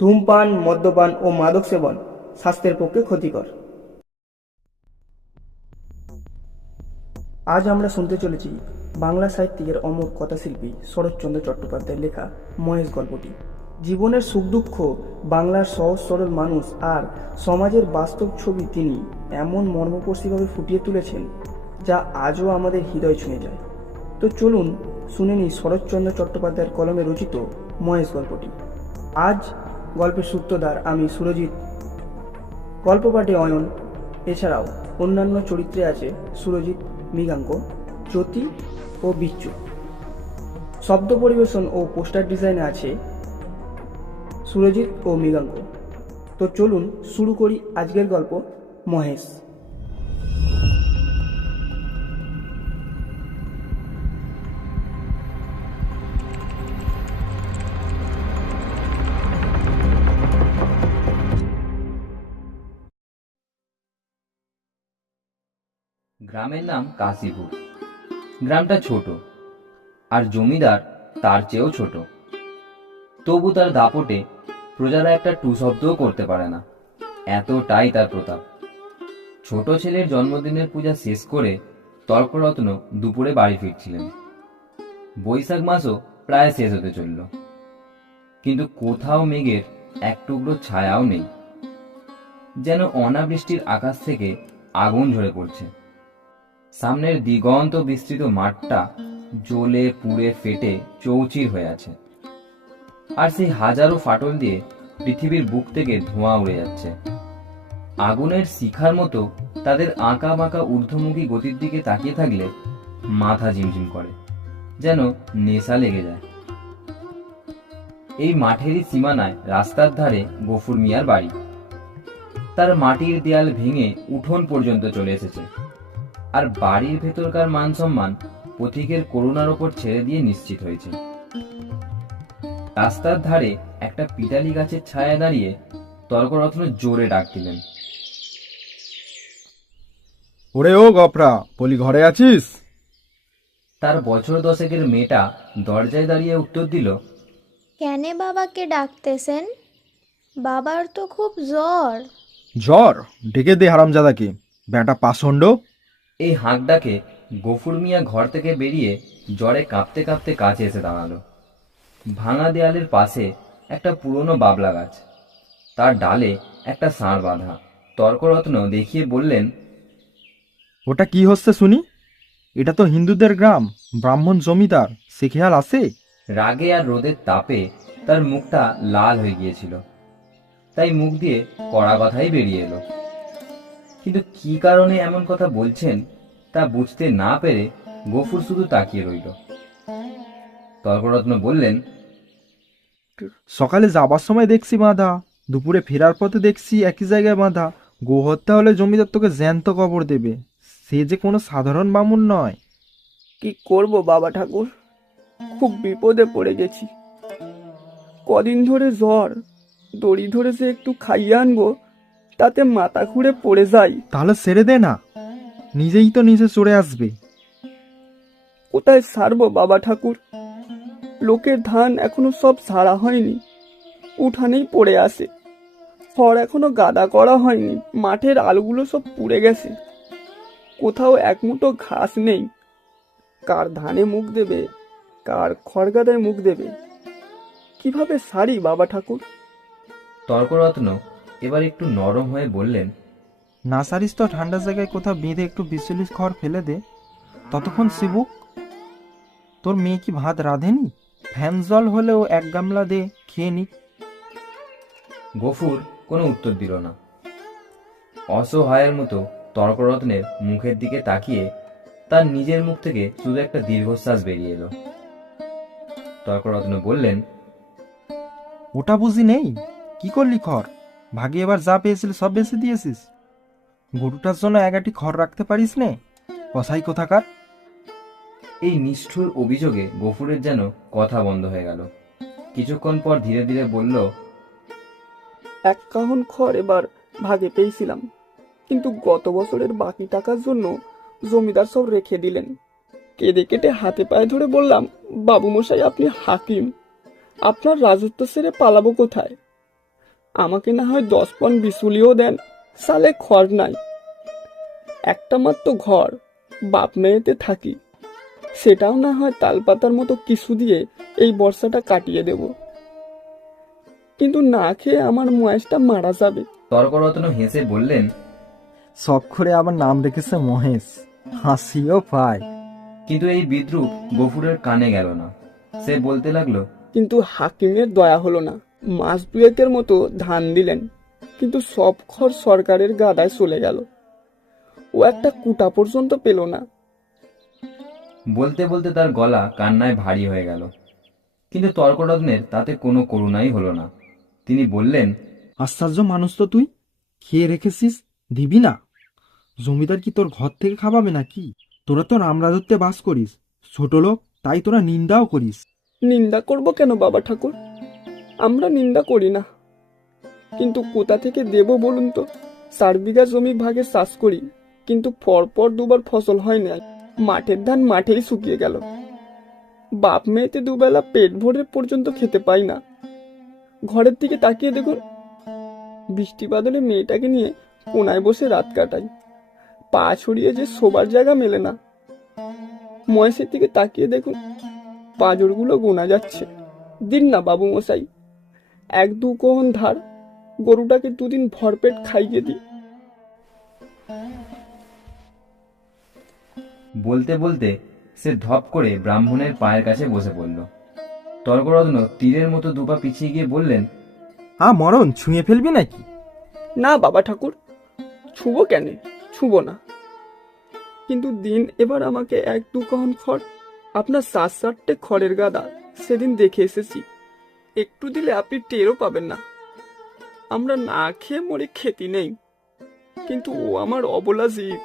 ধূমপান, মদ্যপান ও মাদক সেবন স্বাস্থ্যের পক্ষে ক্ষতিকর। আজ আমরা শুনতে চলেছি বাংলা সাহিত্যিকের অমর কথাশিল্পী শরৎচন্দ্র চট্টোপাধ্যায়ের লেখা মহেশ গল্পটি। জীবনের সুখ দুঃখ, বাংলার সহজ সরল মানুষ আর সমাজের বাস্তব ছবি তিনি এমন মর্মপর্শীভাবে ফুটিয়ে তুলেছেন যা আজও আমাদের হৃদয় ছুঁয়ে যায়। তো চলুন শুনে নিই শরৎচন্দ্র চট্টোপাধ্যায়ের কলমে রচিত মহেশ গল্পটি। আজ গল্পের সূত্রধার আমি সুরজিৎ। গল্প পাঠে অয়ন, এছাড়াও অন্যান্য চরিত্রে আছে সুরজিৎ, মৃগাঙ্ক, জ্যোতি ও বিচ্চু শব্দ পরিবেশন ও পোস্টার ডিজাইনে আছে সুরজিৎ ও মৃগাঙ্ক। তো চলুন শুরু করি আজকের গল্প মহেশ। গ্রামের নাম কাশীপুর। গ্রামটা ছোট, আর জমিদার তার চেয়েও ছোট। তবু তার দাপটে প্রজারা একটা টু শব্দও করতে পারে না। এতটাই তার প্রতাপ। ছোট ছেলের জন্মদিনের পূজা শেষ করে তর্করত্ন দুপুরে বাড়ি ফিরছিলেন। বৈশাখ মাসও প্রায় শেষ হতে চলল। কিন্তু কোথাও মেঘের এক টুকরো ছায়াও নেই। যেন অনাবৃষ্টির আকাশ থেকে আগুন ঝরে পড়ছে। সামনের দিগন্ত বিস্তৃত মাঠটা জ্বলে পুড়ে ফেটে চৌচির হয়ে আছে। আর সেই হাজারো ফাটল দিয়ে পৃথিবীর বুক থেকে ধোঁয়া উড়ে যাচ্ছে। আগুনের শিখার মতো তাদের আঁকা বাঁকা ঊর্ধ্বমুখী গতির দিকে তাকিয়ে থাকলে মাথা ঝিমঝিম করে, যেন নেশা লেগে যায়। এই মাঠেরই সীমানায় রাস্তার ধারে গফুর মিয়ার বাড়ি। তার মাটির দেয়াল ভেঙে উঠোন পর্যন্ত চলে এসেছে। আর বাড়ির ভেতরকার মান সম্মান পথিকের করুণার ওপর ছেড়ে দিয়ে নিশ্চিত হয়েছে। রাস্তার ধারে একটা পিটালি গাছের ছায়া দাঁড়িয়ে তর্করত্ন জোরে ডাক দিলেন। ওরে ও গপরা বলি ঘরে আছিস? তার বছর দশেকের মেয়েটা দরজায় দাঁড়িয়ে উত্তর দিল কেনে বাবাকে ডাকতেছেন? বাবার তো খুব জ্বর। জ্বর? ডেকে দে হারামজাদাকে। ব্যাটা পাষণ্ড। এই হাঁক ডাকে গফুর মিয়া ঘর থেকে বেরিয়ে জ্বরে কাঁপতে কাঁপতে কাছে এসে দাঁড়াল। ভাঙা দেয়ালের পাশে একটা পুরনো বাবলা গাছ। তার ডালে একটা ষাঁড় বাঁধা। তর্করত্ন দেখিয়ে বললেন ওটা কি হচ্ছে শুনি? এটা তো হিন্দুদের গ্রাম ব্রাহ্মণ জমিদার সে খেয়াল আছে? রাগে আর রোদের তাপে তার মুখটা লাল হয়ে গিয়েছিল। তাই মুখ দিয়ে কড়া কথাই বেরিয়ে এলো। কিন্তু কি কারণে এমন কথা বলছেন তা বুঝতে না পেরে গফুর শুধু তাকিয়ে রইল। তর্করত্ন বললেন সকালে যাবার সময় দেখছি বাঁধা দুপুরে ফেরার পথে দেখছি একই জায়গায় বাঁধা। গোহত্যা হলে জমিদার তোকে জ্যান্ত কবর দেবে। সে যে কোনো সাধারণ বামুন নয়। কি করব বাবা ঠাকুর? খুব বিপদে পড়ে গেছি। কদিন ধরে জ্বর দড়ি ধরে যে একটু খাইয়ে আনব তাতে মাথা ঘুরে পড়ে যাই। তাহলে ছেড়ে দে না। নিজেই তো নিজে চড়ে আসবে। কোথায় সারবো বাবা ঠাকুর? লোকের ধান এখনও সব সারা হয়নি। উঠানেই পড়ে আসে খড় এখনও গাদা করা হয়নি। মাঠের আলগুলো সব পুড়ে গেছে। কোথাও এক মুঠো ঘাস নেই। কার ধানে মুখ দেবে কার খড় গাদায় মুখ দেবে? কীভাবে সারি বাবা ঠাকুর? তর্করত্ন। এবার একটু নরম হয়ে বললেন না সারিস তো ঠান্ডা জায়গায় কোথাও বেঁধে একটু বিচল্লিশ খড় ফেলে দে। ততক্ষণ শিবুক তোর মেয়ে কি ভাত রাঁধেনি? ফ্যান জল হলেও এক গামলা দে খেয়ে নিক। গফুর কোনো উত্তর দিল না। অসহায়ের মতো তর্করত্নের মুখের দিকে তাকিয়ে তার নিজের মুখ থেকে শুধু একটা দীর্ঘশ্বাস বেরিয়ে এলো। তর্করত্ন বললেন ওটা বুঝি নেই? কি করলি খড়? ভাগে এবার যা পেয়েছিল সব বেঁচে দিয়েছিস। গরুটার জন্য একাটি খড় রাখতে পারিস নে। কসাই কোথাকার? এই নিষ্ঠুর অভিযোগে গফুরের যেন কথা বন্ধ হয়ে গেল। কিছুক্ষণ পর ধীরে ধীরে বলল এক কাহন খড় এবার ভাগে পেয়েছিলাম কিন্তু গত বছরের বাকি টাকার জন্য জমিদার সব রেখে দিলেন। কেঁদে কেটে হাতে পায়ে ধরে বললাম বাবু মশাই আপনি হাকিম। আপনার রাজত্ব সেরে পালাবো কোথায়? আমাকে না হয় দশ পন বিশুলিও দেন। সালে খড় নাই। একটা মাত্র ঘর বাপ মেয়েতে থাকি। সেটাও না হয় তালপাতার মতো কিছু দিয়ে এই বর্ষাটা কাটিয়ে দেব। কিন্তু না খেয়ে আমার মহেশটা মারা যাবে। তর্করত্ন হেসে বললেন করে আবার নাম রেখেছে মহেশ। হাসিও পায়। কিন্তু এই বিদ্রুপ গফুরের কানে গেল না। সে বলতে লাগল কিন্তু হাকিমের দয়া হলো না। মাস দুয়েকের মতো ধান দিলেন কিন্তু সব খড় সরকারের গাদায় চলে গেল। ও একটা কুটা পর্যন্ত পেল না। বলতে বলতে তার গলা কান্নায় ভারী হয়ে গেল। কিন্তু তর্করত্নের তাতে কোনো করুণাই হলো না। তিনি বললেন আশ্চর্য মানুষ তো তুই। খেয়ে রেখেছিস? দিবি না? জমিদার কি তোর ঘর থেকে খাওয়াবে নাকি? তোরা তো রামরাজত্বে বাস করিস। ছোট লোক তাই তোরা নিন্দাও করিস। নিন্দা করব কেন বাবা ঠাকুর? আমরা নিন্দা করি না। কিন্তু কোথা থেকে দেব বলুন তো? চার বিঘা জমি ভাগে চাষ করি, কিন্তু পরপর দুবার ফসল হয় না মাঠের ধান মাঠেই শুকিয়ে গেল। বাপ মেয়েতে দুবেলা পেট ভরে পর্যন্ত খেতে পাই না। ঘরের দিকে তাকিয়ে দেখুন, বৃষ্টি বাদলে মেয়েটাকে নিয়ে কোনায় বসে রাত কাটাই। পা ছড়িয়ে যে শোবার জায়গা মেলে না। মহেশের দিকে তাকিয়ে দেখুন, পাঁজরগুলো গোনা যাচ্ছে। দিন না বাবু মশাই। এক দু কোহন ধার গরুটাকে দুদিন ভরপেট খাইয়ে দিই। বলতে বলতে সে ধপ করে ব্রাহ্মণের পায়ের কাছে বসে পড়ল। তর্করত্ন তীরের মতো দুপা পিছিয়ে গিয়ে বললেন আ মরণ ছুঁয়ে ফেলবি নাকি? না বাবা ঠাকুর ছুবো কেন? ছুবো না। কিন্তু দিন এবার আমাকে এক দু কহন খড় আপনার সাত সাতটে খড়ের গাদা সেদিন দেখে এসেছি। একটু দিলে আপনি টেরও পাবেন না। আমরা না খেয়ে মরে খেতি নেই। কিন্তু ও আমার অবলা জীব।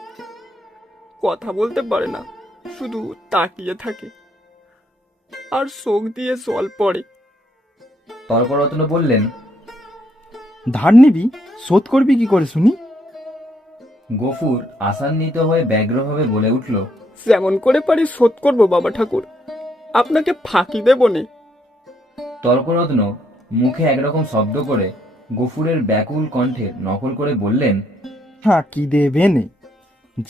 কথা বলতে পারে না শুধু তাকিয়ে থাকে। আর চোখ দিয়ে জল পড়ে। তারপর তর্করত্ন বললেন ধার নিবি শোধ করবি কি করে শুনি? গফুর আশান্বিত হয়ে ব্যগ্রভাবে বলে উঠল যেমন করে পারি শোধ করব বাবা ঠাকুর। আপনাকে ফাঁকি দেব নে। তর্করত্ন মুখে একরকম শব্দ করে গফুরের ব্যাকুল কণ্ঠে নকল করে বললেন হ্যাঁ কি দেবে নে?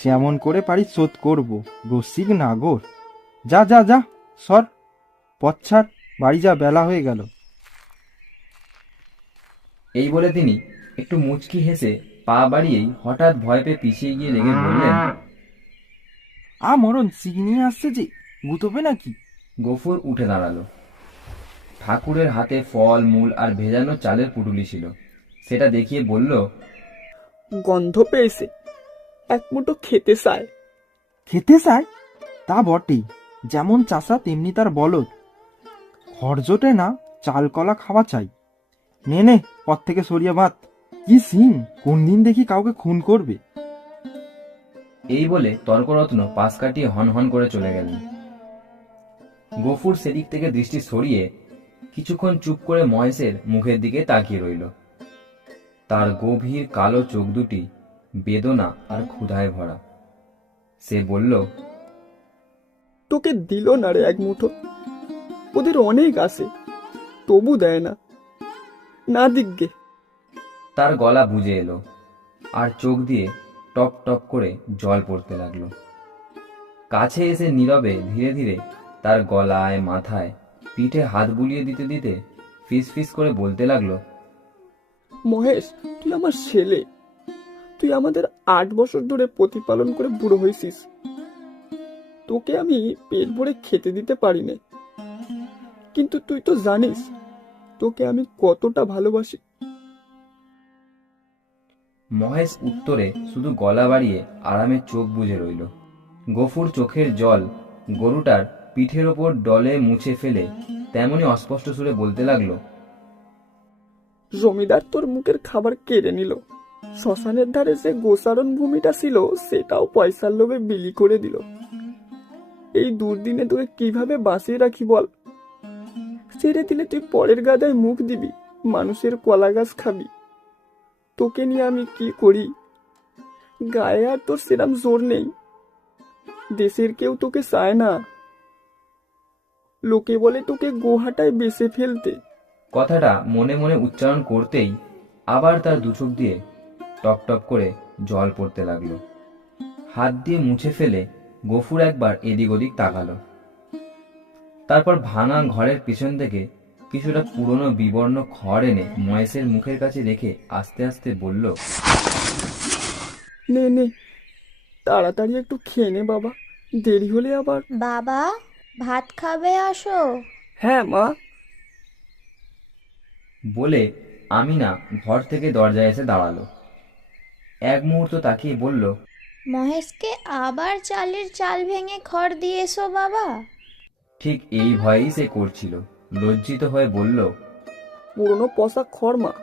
যেমন করে পারি শোধ করব। রসিক নাগর। যা যা যা সর। পচ্ছার বাড়ি যা বেলা হয়ে গেল। এই বলে তিনি একটু মুচকি হেসে পা বাড়িয়েই হঠাৎ ভয় পেয়ে পিছিয়ে গিয়ে লেগে বললেন আ মরণ সিগ নিয়ে আসছে যে গুতবে নাকি? গফুর উঠে দাঁড়াল। ঠাকুরের হাতে ফল মূল আর ভেজানো চালের পুটুলি ছিল। সেটা দেখিয়ে বলল গন্ধ পেয়েছে। এক মুঠো খেতে চায় খেতে চায় তা বটে যেমন চাষা তেমনি তার বলদ। খরজোটে না চাল কলা খাওয়া চাই। নে নে পথ থেকে সরিয়ে ভাত কি সিন? কোন দিন দেখি কাউকে খুন করবে? এই বলে তর্করত্ন পাশ কাটিয়ে হন হন করে চলে গেলেন। গফুর সেদিক থেকে দৃষ্টি সরিয়ে কিছুক্ষণ চুপ করে মহেশের মুখের দিকে তাকিয়ে রইল। তার গভীর কালো চোখ দুটি বেদনা আর ক্ষুধায় ভরা। সে বলল তোকে দিল না রে এক মুঠো। ওদের অনেক আছে তবু দেয় না। না দিগ্গে তার গলা বুঝে এলো আর চোখ দিয়ে টপ টপ করে জল পড়তে লাগল। কাছে এসে নীরবে ধীরে ধীরে তার গলায় মাথায় পিঠে হাত বুলিয়ে দিতে দিতে ফিস ফিস করে বলতে লাগল মহেশ তুই আমার ছেলে। তুই আমাদের আট বছর ধরে প্রতিপালন করে বুড়ো হয়েছিস। তোকে আমি পেট ভরে খেতে দিতে পারি না কিন্তু তুই তো জানিস তোকে আমি কতটা ভালোবাসি। মহেশ উত্তরে শুধু গলা বাড়িয়ে আরামে চোখ বুজে রইল। গফুর চোখের জল গরুটার পিঠের ওপর ডলে মুছে ফেলে তেমনি অস্পষ্ট সুরে বলতে লাগল, জমিদার তোর মুখের খাবার কেড়ে নিল। শ্মশানের ধারে যে গোসারণ ভূমিটা ছিল, সেটাও পয়সার লোভে বিলি করে দিল। এই দুর্দিনে তোকে কীভাবে বাঁচিয়ে রাখি বল? ছেড়ে দিলে তুই পরের গাদায় মুখ দিবি, মানুষের কলা গাছ খাবি। তোকে নিয়ে আমি কি করি? গায়ে আর তোর সেরাম জোর নেই। দেশের কেউ তোকে চায় না। লোকে বলে তোকে গোহাটায় বেসে ফেলতে। কথাটা মনে মনে উচ্চারণ করতেই আবার তার দুচোখ দিয়ে টপ টপ করে জল পড়তে লাগল। হাত দিয়ে মুছে ফেলে গফুর একবার এদিক ওদিক তাকালো। তারপর ভাঙা ঘরের পিছন থেকে কিছুটা পুরনো বিবর্ণ খড় এনে মহেশের মুখের কাছে রেখে আস্তে আস্তে বলল নে নে তাড়াতাড়ি একটু খেয়ে নে বাবা দেরি হলে আবার বাবা? ভাত খাবে আসো? হ্যাঁ মা। বলে আমিনা ঘর থেকে দরজায় এসে দাঁড়াল। এক মুহূর্ত তাকিয়ে বলল মহেশকে আবার চালের চাল ভেঙে খড় দিয়ে এসো বাবা? ঠিক এই ভয়েই সে করছিল। লজ্জিত হয়ে বলল পুরনো পশা খড় মা।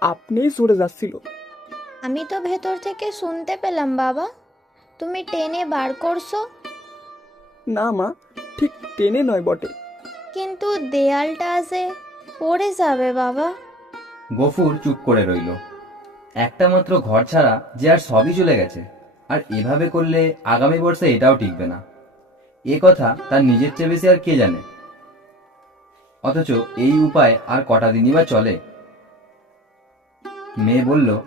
আপনিই সরে যাচ্ছিল। আমি তো ভেতর থেকে শুনতে পেলাম বাবা। তুমি টেনে বার করছ। না মা ঠিক টেনে নয় বটে। কিন্তু দেয়ালটা আছে পড়ে যাবে বাবা। গফুর চুপ করে রইল। একটা মাত্র ঘর ছাড়া যে আর সবই চলে গেছে। আর এভাবে করলে আগামী বর্ষে এটাও টিকবে না। এ কথা তার নিজের চেয়ে বেশি আর কে জানে। অথচ এই উপায় আর কটা দিনই বা চলে। মেয়ে বলল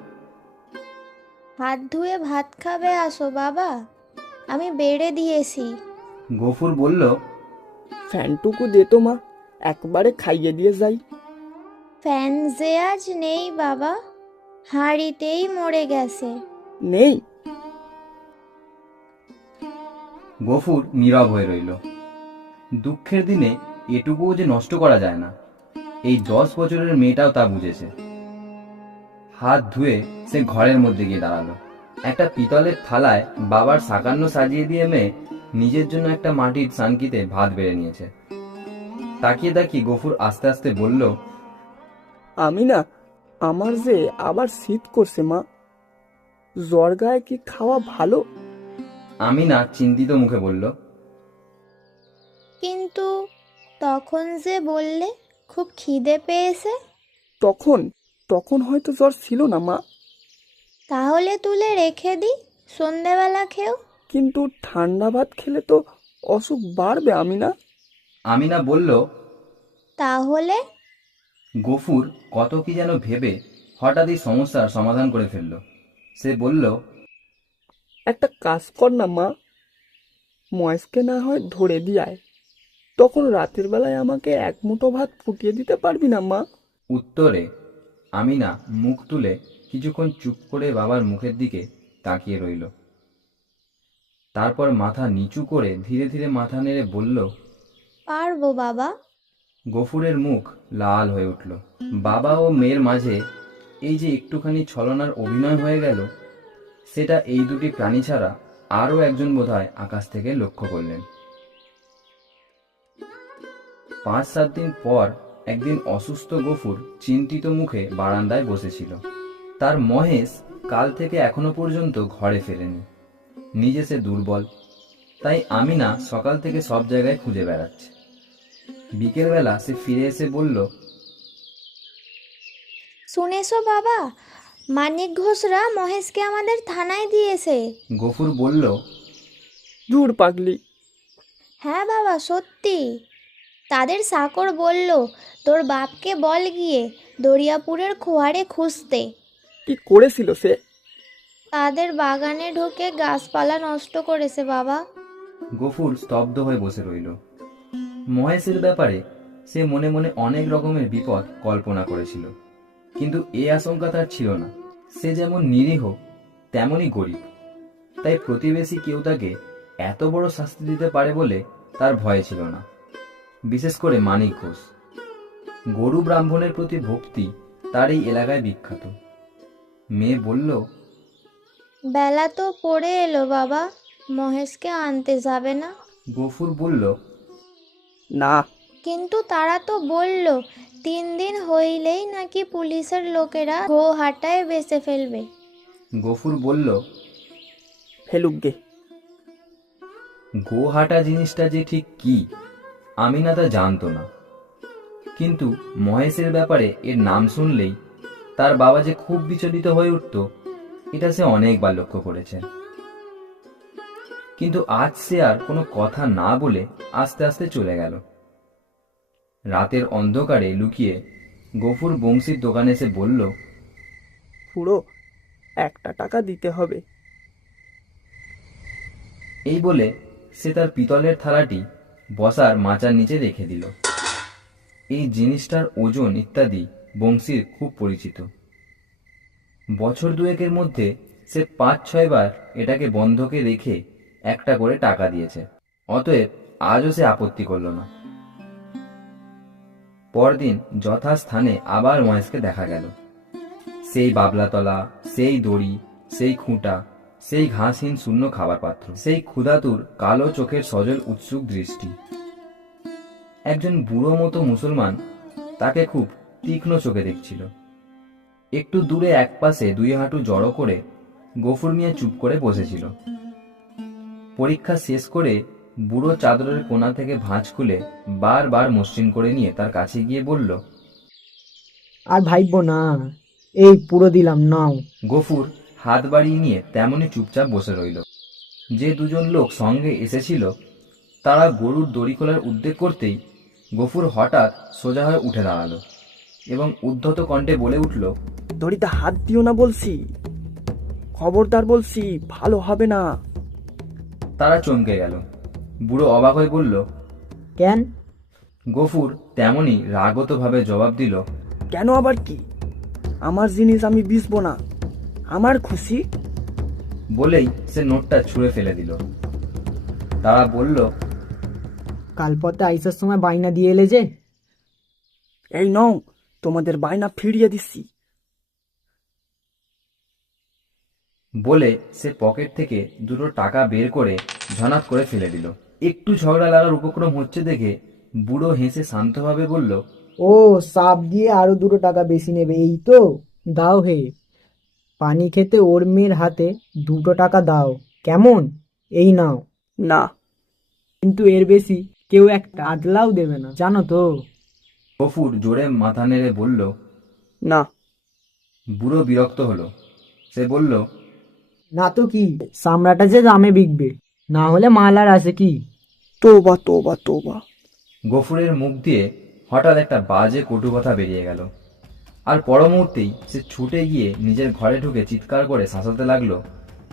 হাত ধুয়ে ভাত খাবে আসো বাবা। আমি বেড়ে দিয়েছি। গফুর বলল ফ্যানটুকু দে তো মা একবারে খাইয়ে দিয়ে যাই। ফ্যান যে আজ নেই বাবা হাঁড়িতেই মরে গেছে। নেই? গফুর নীরব হয়ে রইল। দুঃখের দিনে এটুকুও যে নষ্ট করা যায় না এই দশ বছরের মেয়েটাও তা বুঝেছে। হাত ধুয়ে সে ঘরের মধ্যে গিয়ে দাঁড়াল। একটা পিতলের থালায় বাবার সাকান্ন সাজিয়ে দিয়ে মেয়ে নিজের জন্য একটা মাটির সানকিতে ভাত বেড়ে নিয়েছে। তাকিয়ে তাকিয়ে গফুর আস্তে আস্তে বলল আমি না আমার যে আবার শীত করছে মা জ্বর গায়ে কি খাওয়া ভালো? আমি না চিন্তিত মুখে বলল কিন্তু তখন যে বললে খুব খিদে পেয়েছে। তখন তখন হয়তো জ্বর ছিল না মা। তাহলে তুলে রেখে দিই সন্ধেবেলা খেও কিন্তু ঠান্ডা ভাত খেলে তো অসুখ বাড়বে আমি না আমি না বলল তাহলে? গফুর কত কি যেন ভেবে হঠাৎই সমস্যার সমাধান করে ফেলল। সে বলল একটা কাজ কর না মা। ময়েসকে না হয় ধরে দিয়ায় তখন রাতের বেলায় আমাকে এক মুঠো ভাত ফুটিয়ে দিতে পারবি না মা। উত্তরে আমিনা মুখ তুলে কিছুক্ষণ চুপ করে বাবার মুখের দিকে তাকিয়ে রইল। তারপর মাথা নিচু করে ধীরে ধীরে মাথা নেড়ে বলল পারব বাবা। গফুরের মুখ লাল হয়ে উঠল। বাবা ও মেয়ের মাঝে এই যে একটুখানি ছলনার অভিনয় হয়ে গেল সেটা এই দুটি প্রাণী ছাড়া আরও একজন বোধহয় আকাশ থেকে লক্ষ্য করলেন। পাঁচ সাত দিন পর একদিন অসুস্থ গফুর চিন্তিত মুখে বারান্দায় বসেছিল। তার মহেশ কাল থেকে এখনও পর্যন্ত ঘরে ফেরেনি। নিজে সে দুর্বল। তাই আমিনা সকাল থেকে সব জায়গায় খুঁজে বেড়াচ্ছে। বিকেলবেলা সে ফিরে এসে বলল শুনেছো বাবা মানিক ঘোষরা মহেশকে আমাদের থানায় দিয়েছে। গফুর বলল দূর পাগলি। হ্যাঁ বাবা সত্যি। তাদের সাকর বলল তোর বাপকে বল গিয়ে দরিয়াপুরের খোয়ারে খুঁজতে। কি করেছিল সে? তাদের বাগানে ঢুকে গাছপালা নষ্ট করেছে বাবা। গফুর স্তব্ধ হয়ে বসে রইল। মহেশের ব্যাপারে সে মনে মনে অনেক রকমের বিপদ কল্পনা করেছিল। কিন্তু এ আশঙ্কা তার ছিল না। সে যেমন নিরীহ, তেমনই গরিব। তাই প্রতিবেশী কেউ তাকে এত বড় শাস্তি দিতে পারে বলে তার ভয় ছিল না। বিশেষ করে মানিক ঘোষ। গরু ব্রাহ্মণের প্রতি ভক্তি তার এই এলাকায় বিখ্যাত। মেয়ে বলল বেলা তো পড়ে এলো বাবা মহেশকে আনতে যাবে না। গফুর বলল না। কিন্তু তারা তো বলল তিন দিন হইলেই নাকি পুলিশের লোকেরা গো হাটায় বেঁচে ফেলবে। গফুর বলল ফেলুক গে। গোহাটা জিনিসটা যে ঠিক কি আমি না তা জানতো না। কিন্তু মহেশের ব্যাপারে এর নাম শুনলেই তার বাবা যে খুব বিচলিত হয়ে উঠত এটা সে অনেকবার লক্ষ্য করেছে। কিন্তু আজ সে আর কোনো কথা না বলে আস্তে আস্তে চলে গেল। রাতের অন্ধকারে লুকিয়ে গফুর বংশীর দোকানে এসে বলল পুরো একটা টাকা দিতে হবে। এই বলে সে তার পিতলের থালাটি বসার মাচার নিচে রেখে দিল। এই জিনিসটার ওজন ইত্যাদি বংশীর খুব পরিচিত। বছর দুয়েকের মধ্যে সে পাঁচ ছয়বার এটাকে বন্ধকে রেখে একটা করে টাকা দিয়েছে। অতএব আজও সে আপত্তি করল না। পরদিন যথাস্থানে আবার মহেশকে দেখা গেল। সেই বাবলাতলা, সেই দড়ি, সেই খুঁটা, সেই ঘাসহীন শূন্য খাবার পাত্র সেই ক্ষুধাতুর কালো চোখের সজল উৎসুক দৃষ্টি। একজন বুড়ো মতো মুসলমান তাকে খুব তীক্ষ্ণ চোখে দেখছিল। একটু দূরে একপাশে দুই হাঁটু জড়ো করে গফুর মিয়া চুপ করে বসেছিল। পরীক্ষা শেষ করে বুড়ো চাদরের কোণা থেকে ভাঁজ খুলে বারবার মসৃণ করে নিয়ে তার কাছে গিয়ে বলল আর ভাইবো না এই পুরো দিলাম নাও। গফুর হাত বাড়িয়ে নিয়ে তেমনি চুপচাপ বসে রইল। যে দুজন লোক সঙ্গে এসেছিল তারা গরুর দড়ি খোলার উদ্যোগ করতেই গফুর হঠাৎ সোজা হয়ে উঠে দাঁড়াল। এবং উদ্ধত কণ্ঠে বলে উঠল দড়িতে হাত দিও না বলছি। খবরদার বলছি ভালো হবে না। তারা চমকে গেল। বুড়ো অবাক হয়ে বলল কেন? গফুর তেমনি রাগতভাবে জবাব দিল কেন আবার কি? আমার জিনিস আমি বিসবো না। আমার খুশি? বলেই সে নোটটা ছুঁড়ে ফেলে দিল। তারা বলল কাল পথে আইসার সময় বাইনা দিয়ে এলে যে। এই নও তোমাদের বায়না ফিরিয়ে দিচ্ছি। বলে সে পকেট থেকে দুটো টাকা বের করে ঝনাত করে ফেলে দিল। একটু ঝগড়া লাগার উপক্রম হচ্ছে দেখে বুড়ো হেসে শান্তভাবে বলল ও সাপ দিয়ে আরও দুটো টাকা বেশি নেবে এই তো। দাও হে। পানি খেতে ওর মেয়ের হাতে দুটো টাকা দাও। কেমন? এই নাও। না। কিন্তু এর বেশি কেউ একটা আদলাও দেবে না জানো তো। গফুর জোরে মাথা নেড়ে বলল না। বুড়ো বিরক্ত হলো। সে বলল না তো কি? সামরাটা যে দামে বিকবে না হলে মাল আর আসে কি? তোবা তোবা তোবা। গফুরের মুখ দিয়ে হঠাৎ একটা বাজে কটু কথা বেরিয়ে গেল। আর পর মুহূর্তেই সে ছুটে গিয়ে নিজের ঘরে ঢুকে চিৎকার করে শাসাতে লাগল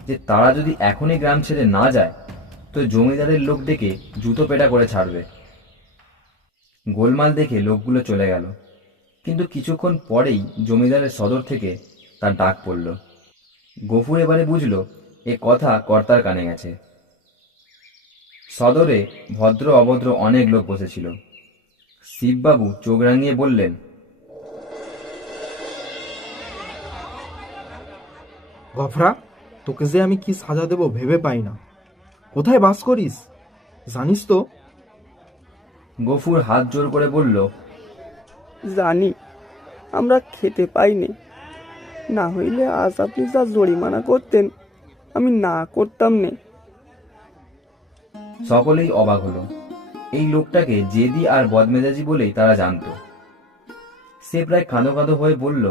যে তারা যদি এখনই গ্রাম ছেড়ে না যায় তো জমিদারের লোক ডেকে জুতো পেটা করে ছাড়বে। গোলমাল দেখে লোকগুলো চলে গেল। কিন্তু কিছুক্ষণ পরেই জমিদারের সদর থেকে তার ডাক পড়ল। গফুর এবারে বুঝল, এ কথা কর্তার কানে গেছে। সদরে ভদ্র অভদ্র অনেক লোক বসেছিল। শিববাবু চোখ রাঙিয়ে বললেন, গফরা, তোকে যে আমি কি সাজা দেব ভেবে পাই না। কোথায় বাস করিস? জানিস তো গফুর হাত জোর করে বলল জানি আমরা খেতে পাইনি। না হইলে আজ আপনি যা জরিমানা করতেন আমি না করতাম নে। সকলেই অবাক হলো। এই লোকটাকে জেদি আর বদমেজাজি বলেই তারা জানতো। সে প্রায় কাঁদো কাঁদো হয়ে বলল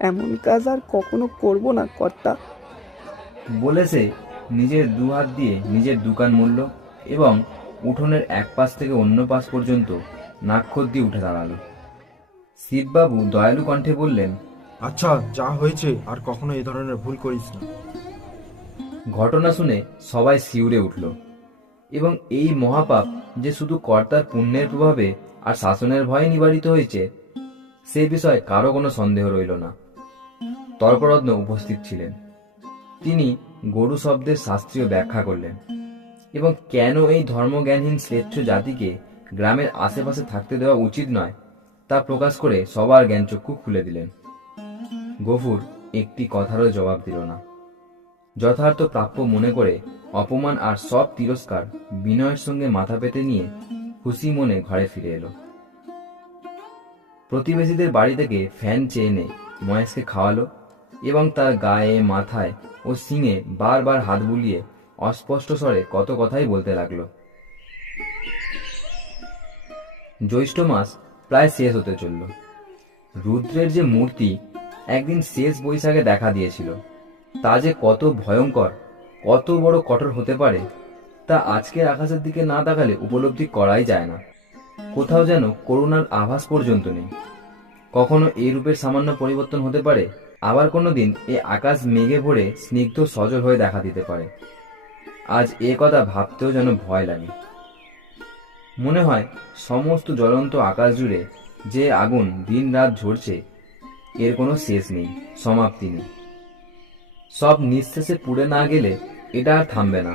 এমন কাজ আর কখনো করব না কর্তা। বলেছে নিজের দু হাত দিয়ে নিজের দোকান মূল্য এবং উঠোনের এক পাশ থেকে অন্য পাশ পর্যন্ত নাক্ষর দিয়ে উঠে দাঁড়াল। শিববাবু দয়ালু কণ্ঠে বললেন আচ্ছা যা হয়েছে আর কখনো এই ধরনের ভুল করিস না। ঘটনা শুনে সবাই শিউরে উঠল এবং এই মহাপাপ যে শুধু কর্তার পুণ্যের প্রভাবে আর শাসনের ভয়ে নিবারিত হয়েছে সে বিষয়ে কারও কোনো সন্দেহ রইল না। তর্করত্ন উপস্থিত ছিলেন। তিনি গরু শব্দের শাস্ত্রীয় ব্যাখ্যা করলেন। এবং কেন এই ধর্মজ্ঞানহীন শ্লেচ্ছ জাতিকে গ্রামের আশেপাশে থাকতে দেওয়া উচিত নয়, তা প্রকাশ করে সবার জ্ঞানচক্ষু খুলে দিলেন। গফুর একটি কথারও জবাব দিল না। যথার্থ প্রাপ্য মনে করে অপমান আর সব তিরস্কার বিনয়ের সঙ্গে মাথা পেতে নিয়ে খুশি মনে ঘরে ফিরে এলো। প্রতিবেশীদের বাড়ি থেকে ফ্যান চেয়ে এনে মহেশকে খাওয়ালো এবং তার গায়ে, মাথায় ও শিঙে বারবার হাত বুলিয়ে অস্পষ্ট স্বরে কত কথাই বলতে লাগল। জ্যৈষ্ঠ মাস প্রায় শেষ হতে চলল। রুদ্রের যে মূর্তি একদিন শেষ বৈশাখে দেখা দিয়েছিল। তা যে কত ভয়ঙ্কর, কত বড় কঠোর হতে পারে, তা আজকের আকাশের দিকে না তাকালে উপলব্ধি করাই যায় না। কোথাও যেন করুণার আভাস পর্যন্ত নেই। কখনো এই রূপের সামান্য পরিবর্তন হতে পারে, আবার কোনো দিন এ আকাশ মেঘে ভরে স্নিগ্ধ সজল হয়ে দেখা দিতে পারে। আজ এ কথা ভাবতেও যেন ভয় লাগে। মনে হয় সমস্ত জ্বলন্ত আকাশ জুড়ে যে আগুন দিন রাত ঝরছে, এর কোনো শেষ নেই, সমাপ্তি নেই। সব নিঃশেষে পুড়ে না গেলে এটা আর থামবে না।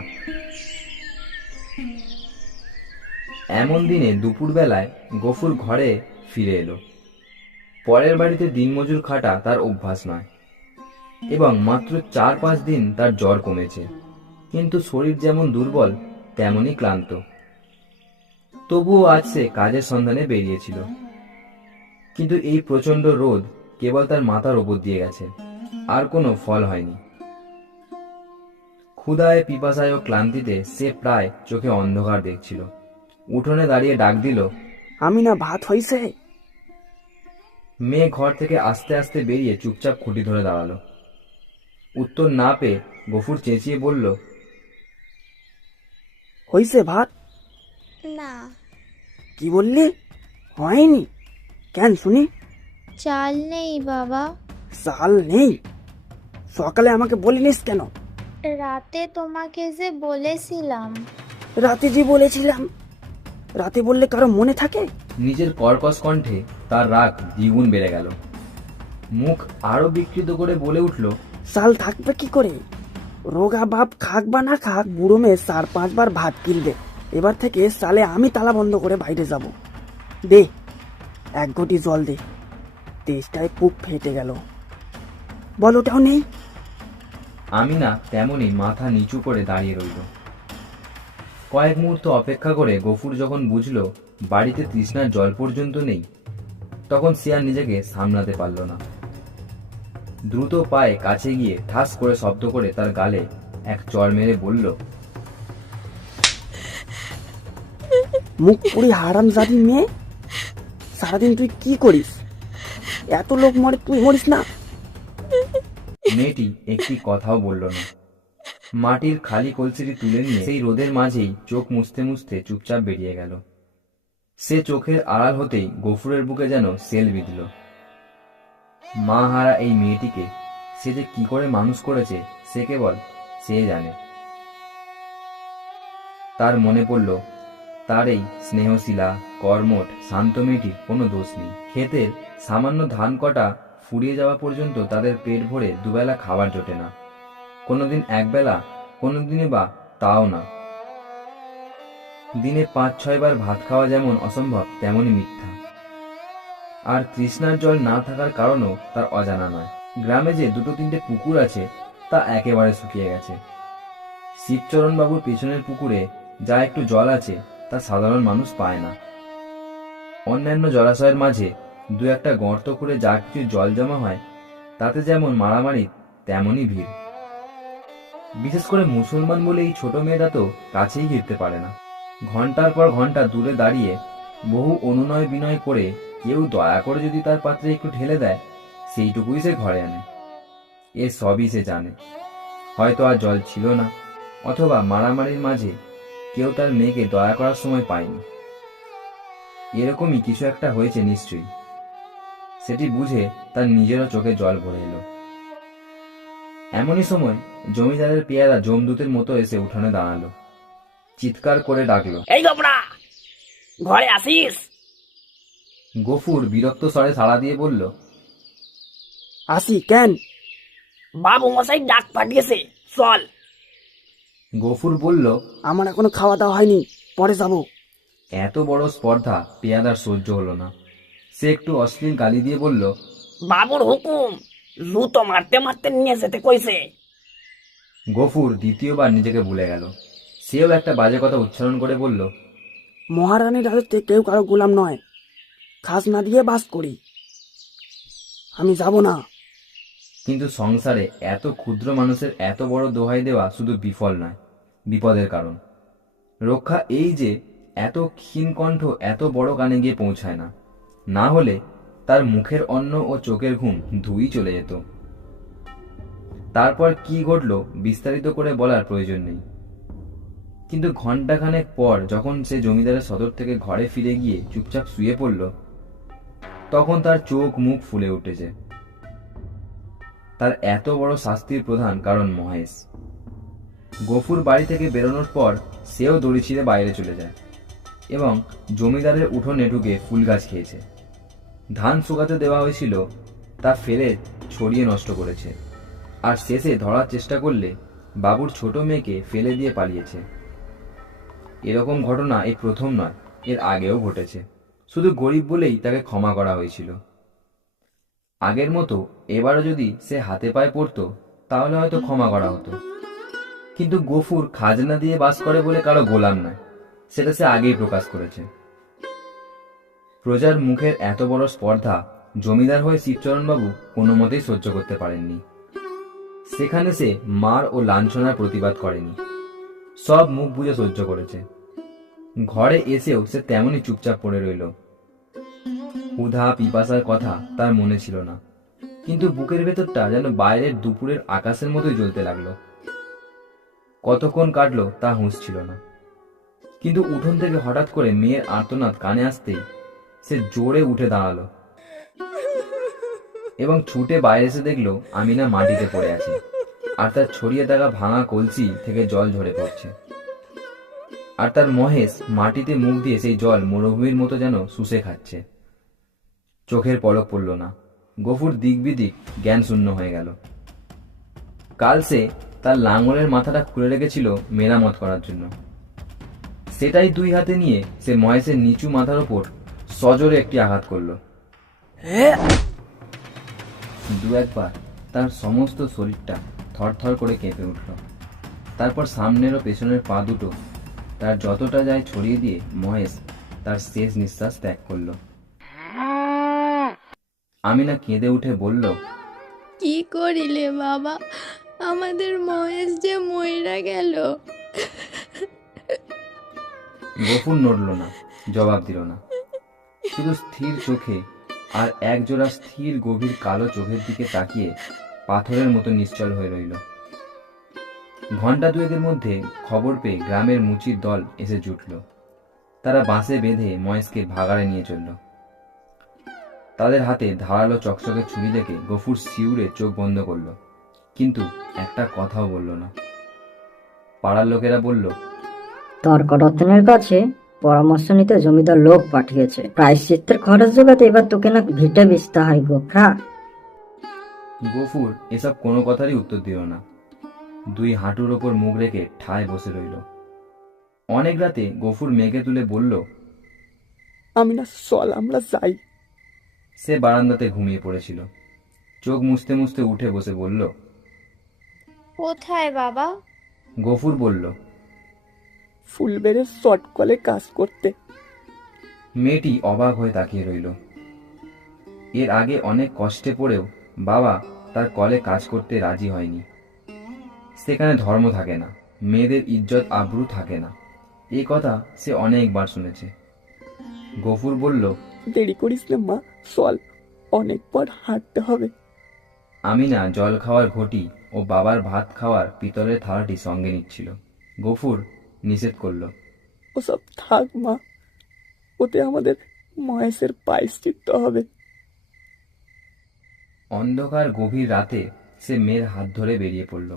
এমন দিনে দুপুরবেলায় গফুর ঘরে ফিরে এলো। পরের বাড়িতে দিনমজুর খাটা তার অভ্যাস নয়, এবং মাত্র চার পাঁচ দিন তার জ্বর কমেছে। কিন্তু শরীর যেমন দুর্বল তেমনই ক্লান্ত। তবুও আজ সে কাজের সন্ধানে বেরিয়েছিল। কিন্তু এই প্রচণ্ড রোদ কেবল তার মাথার ওপর দিয়ে গেছে আর কোনো ফল হয়নি। ক্ষুধায় পিপাসায় ও ক্লান্তিতে সে প্রায় চোখে অন্ধকার দেখছিল। উঠোনে দাঁড়িয়ে ডাক দিল আমি না ভাত হইছে? মেয়ে ঘর থেকে আস্তে আস্তে বেরিয়ে চুপচাপ খুঁটি ধরে দাঁড়াল। উত্তর না পেয়ে গফুর চেঁচিয়ে বলল হইছে ভাত? না। কি বললি? হয়নি। কেন শুনি? চাল নেই বাবা। চাল নেই? সকালে আমাকে বলিনিস কেন? রাতে তোমাকে যে বলেছিলাম। রাতে যে বলেছিলাম? রাতে বললে কারও মনে থাকে? নিজের কর্কশ কণ্ঠে তার রাগ দ্বিগুণ বেড়ে গেল। মুখ আরও বিকৃত করে বলে উঠল চাল থাকবে কি করে? রোগা বাপ খাক বা না খাক, বুড়ো মেয়ে চার পাঁচবার ভাত কিনবে। এবার থেকে সালে আমি তালা বন্ধ করে বাইরে যাব। দে, এক ঘটি জল দে। তেজটায় পুক ফেটে গেল। বল, ওটাও নেই? আমি না তেমনই মাথা নিচু করে দাঁড়িয়ে রইল। কয়েক মুহূর্ত অপেক্ষা করে গফুর যখন বুঝলো বাড়িতে তৃষ্ণার জল পর্যন্ত নেই, তখন সে আর নিজেকে সামলাতে পারল না। দ্রুত পায়ে কাছে গিয়ে ঠাস করে শব্দ করে তার গালে এক চড় মেরে বলল মুখ পুরি হারাম জাতি মেয়ে? সারাদিন তুই কি করিস? এত লোক মরে তুই মরিস না। মেয়েটি একটি কথাও বলল না। মাটির খালি কলসিটি তুলে নিয়ে সেই রোদের মাঝেই চোখ মুছতে মুছতে চুপচাপ বেরিয়ে গেল। সে চোখের আড়াল হতেই গফুরের বুকে যেন সেল বিঁধল। মা হারা এই মেয়েটিকে সে যে কি করে মানুষ করেছে, সে কেবল সে জানে। তার মনে পড়ল, তার এই স্নেহশীলা, কর্মঠ, শান্ত মেয়েটির কোনো দোষ নেই। ক্ষেতের সামান্য ধান কটা ফুরিয়ে যাওয়া পর্যন্ত তাদের পেট ভরে দুবেলা খাবার জোটে না। কোনোদিন একবেলা কোনোদিনে বা তাও না। দিনে পাঁচ ছয়বার ভাত খাওয়া যেমন অসম্ভব, তেমনই মিথ্যা। আর তৃষ্ণার জল না থাকার কারণও তার অজানা নয়। গ্রামে যে দুটো তিনটে পুকুর আছে, তা একেবারে শুকিয়ে গেছে। শিবচরণ বাবুর পেছনের পুকুরে যা একটু জল আছে, তা সাধারণ মানুষ পায় না। অন্যান্য জলাশয়ের মাঝে দু একটা গর্ত করে যা কিছু জল জমা হয়, তাতে যেমন মারামারি, তেমনই ভিড়। বিশেষ করে মুসলমান বলে এই ছোট মেয়েটা তো কাছেই ঘিরতে পারে না। ঘণ্টার পর ঘণ্টা দূরে দাঁড়িয়ে বহু অনুনয় বিনয় করে কেউ দয়া করে যদি তার পাত্রে একটু ঢেলে দেয়, সেইটুকুই সে ঘরে আনে। এ সবই সে জানে। হয়তো আর জল ছিল না, অথবা মারামারির মাঝে কেউ তার মেয়েকে দয়া করার সময় পায়নি। এরকমই কিছু একটা হয়েছে নিশ্চয়ই। সেটি বুঝে তার নিজেরও চোখে জল ভরে এলো। এমনই সময় জমিদারের পেয়ারা জমদূতের মতো এসে উঠানে দাঁড়াল। চিৎকার করে ডাকলো, এই ঘরে আসিস? গফুর বিরক্ত স্বরে সাড়া দিয়ে বলল আসি কেন? বাবু মশাই ডাক পাঠিয়েছে। চল। গফুর বলল আমার এখনও খাওয়া দাওয়া হয়নি পরে যাব। এত বড় স্পর্ধা পেয়াদার সহ্য হলো না। সে একটু অশ্লীল গালি দিয়ে বলল বাবুর হুকুম জুতো মারতে মারতে নিয়ে যেতে কইছে। গফুর দ্বিতীয়বার নিজেকে ভুলে গেল। সেও একটা বাজে কথা উচ্চারণ করে বলল মহারানীর রাজত্বে কেউ কারও গোলাম নয়। খাজনা দিয়ে বাস করি। আমি যাব না। কিন্তু সংসারে এত ক্ষুদ্র মানুষের এত বড় দোহাই দেওয়া শুধু বিফল নয়, বিপদের কারণ। রক্ষা এই যে এত ক্ষীণ কণ্ঠ এত বড় কানে গিয়ে পৌঁছায় না। না হলে তার মুখের অন্ন ও চোখের ঘুম ধুই চলে যেত। তারপর কি ঘটল বিস্তারিত করে বলার প্রয়োজন নেই। কিন্তু ঘন্টাখানেক পর যখন সে জমিদারের সদর থেকে ঘরে ফিরে গিয়ে চুপচাপ শুয়ে পড়ল তখন তার চোখ মুখ ফুলে উঠেছে। তার এত বড় শাস্তির প্রধান কারণ মহেশ। গফুর বাড়ি থেকে বেরোনোর পর সেও দড়ি ছিঁড়ে বাইরে চলে যায় এবং জমিদারের উঠোনে ঢুকে ফুল গাছ খেয়েছে। ধান শুকাতে দেওয়া হয়েছিল, তা ফেলে ছড়িয়ে নষ্ট করেছে। আর শেষে ধরার চেষ্টা করলে বাবুর ছোট মেয়েকে ফেলে দিয়ে পালিয়েছে। এরকম ঘটনা এই প্রথম নয়, এর আগেও ঘটেছে। শুধু গরিব বলেই তাকে ক্ষমা করা হয়েছিল। আগের মতো এবারও যদি সে হাতে পায়ে পড়তো, তাহলে হয়তো ক্ষমা করা হতো। কিন্তু গফুর খাজনা দিয়ে বাস করে বলে কারও গোলাম নয়, সেটা সে আগেই প্রকাশ করেছে। প্রজার মুখের এত বড় স্পর্ধা জমিদার হয়ে শিবচরণবাবু কোনো মতেই সহ্য করতে পারেননি। সেখানে সে মার ও লাঞ্ছনার প্রতিবাদ করেনি। সব মুখ বুঝে সহ্য করেছে। ঘরে এসেও সে তেমনই চুপচাপ পড়ে রইল। ক্ষুধা পিপাসার কথা তার মনে ছিল না, কিন্তু বুকের ভেতরটা যেন বাইরের দুপুরের আকাশের মতোই জ্বলতে লাগল। কতক্ষণ কাটলো তা হুঁশ ছিল না। কিন্তু উঠোন থেকে হঠাৎ করে মেয়ের আর্তনাদ কানে আসতেই সে জোরে উঠে দাঁড়াল এবং ছুটে বাইরে এসে দেখল আমিনা মাটিতে পড়ে আছে আর তার ছড়িয়ে থাকা ভাঙা কলসি থেকে জল ঝরে পড়ছে। আর তার মহেশ মাটিতে মুখ দিয়ে সেই জল মরুভূমির মতো যেন শুষে খাচ্ছে। চোখের পলক পড়ল না। গফুর দিক বিদিক জ্ঞান শূন্য হয়ে গেল। কাল সে তার লাঙলের মাথাটা খুলে রেখেছিল মেরামত করার জন্য। সেটাই দুই হাতে নিয়ে সে মহেশের নিচু মাথার ওপর সজোরে একটি আঘাত করল। দু একবার তার সমস্ত শরীরটা থরথর করে কেঁপে উঠল। তারপর সামনের ও পেছনের পা দুটো তার যতটা যায় ছড়িয়ে দিয়ে মহেশ তার শেষ নিঃশ্বাস ত্যাগ করল। আমিনা কেঁদে উঠে বলল কি করিলে বাবা? আমাদের মহেশ যে মইরা গেল। গফুর নড়ল না জবাব দিল না। শুধু স্থির চোখে আর একজোড়া স্থির গভীর কালো চোখের দিকে তাকিয়ে পাথরের মতো নিশ্চল হয়ে রইল। ঘণ্টা দুয়েকের মধ্যে খবর পেয়ে গ্রামের মুচির দল এসে জুটল। তারা বাঁশে বেঁধে মহেশকে ভাগাড়ে নিয়ে চলল। তাদের হাতে ধারালো চকচকে ছুরি দেখে গফুর শিউরে চোখ বন্ধ করল কিন্তু একটা কথাও বলল না। পাড়ার লোকেরা বলল তর্করত্নের কাছে পরামর্শ নিতে জমিদার লোক পাঠিয়েছে। প্রায়শ্চিত্তের খরচ জোগাতে এবার তোকে না ভিটে বিচতে হয় গোখা গফুর এসব কোনো কথারই উত্তর দিল না। দুই হাঁটুর ওপর মুখ রেখে ঠায় বসে রইল। অনেক রাতে গফুর মেঘে তুলে বলল আমি না চল আমরা যাই। সে বারান্দাতে ঘুমিয়ে পড়েছিল। চোখ মুছতে মুছতে উঠে বসে বলল কোথায় বাবা? গফুর বলল ফুলবেড়ের শর্ট কলে কাজ করতে। মেয়েটি অবাক হয়ে তাকিয়ে রইল। এর আগে অনেক কষ্টে পড়েও বাবা তার কলে কাজ করতে রাজি হয়নি। সেখানে ধর্ম থাকে না মেয়েদের ইজ্জত আব্রু থাকে না। এই কথা সে অনেকবার শুনেছে। গফুর বলল দেরি করিস না মা চল অনেক পর হাঁটতে হবে। আমি না জল খাওয়ার ঘটি ও বাবার ভাত খাওয়ার পিতলের থালাটি সঙ্গে নিচ্ছিল। গফুর নিষেধ করল ওসব থাক মা ওতে আমাদের মহেশের পায়শ্চিত্ত হবে। অন্ধকার গভীর রাতে সে মেয়ের হাত ধরে বেরিয়ে পড়ল।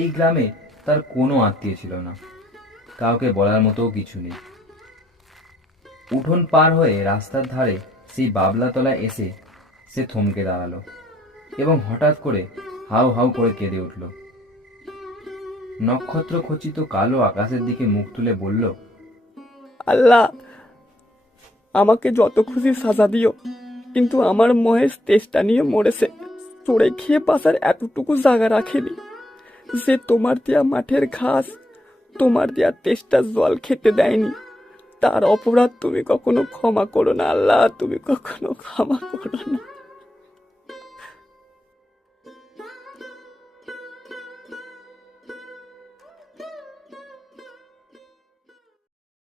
এই গ্রামে তার কোনো আত্মীয় ছিল না। কাউকে বলার মতোও কিছু নেই। উঠোন পার হয়ে রাস্তার ধারে সেই বাবলাতলায় এসে সে থমকে দাঁড়াল এবং হঠাৎ করে হাউ হাউ করে কেঁদে উঠল। নক্ষত্র খচিত কালো আকাশের দিকে মুখ তুলে বলল, আল্লাহ, আমাকে যত খুশি সাজা দিও, কিন্তু আমার মহেশ তেষ্টা নিয়ে মরেছে। চড়ে খেয়ে পাশার এতটুকু জায়গা রাখেনি। সে তোমার দেয়া মাঠের ঘাস, তোমার দেয়া তেষ্টার জল খেতে দেয়নি। তার অপরাধ তুমি কখনো ক্ষমা করো না, আল্লাহ, তুমি কখনো ক্ষমা করো না।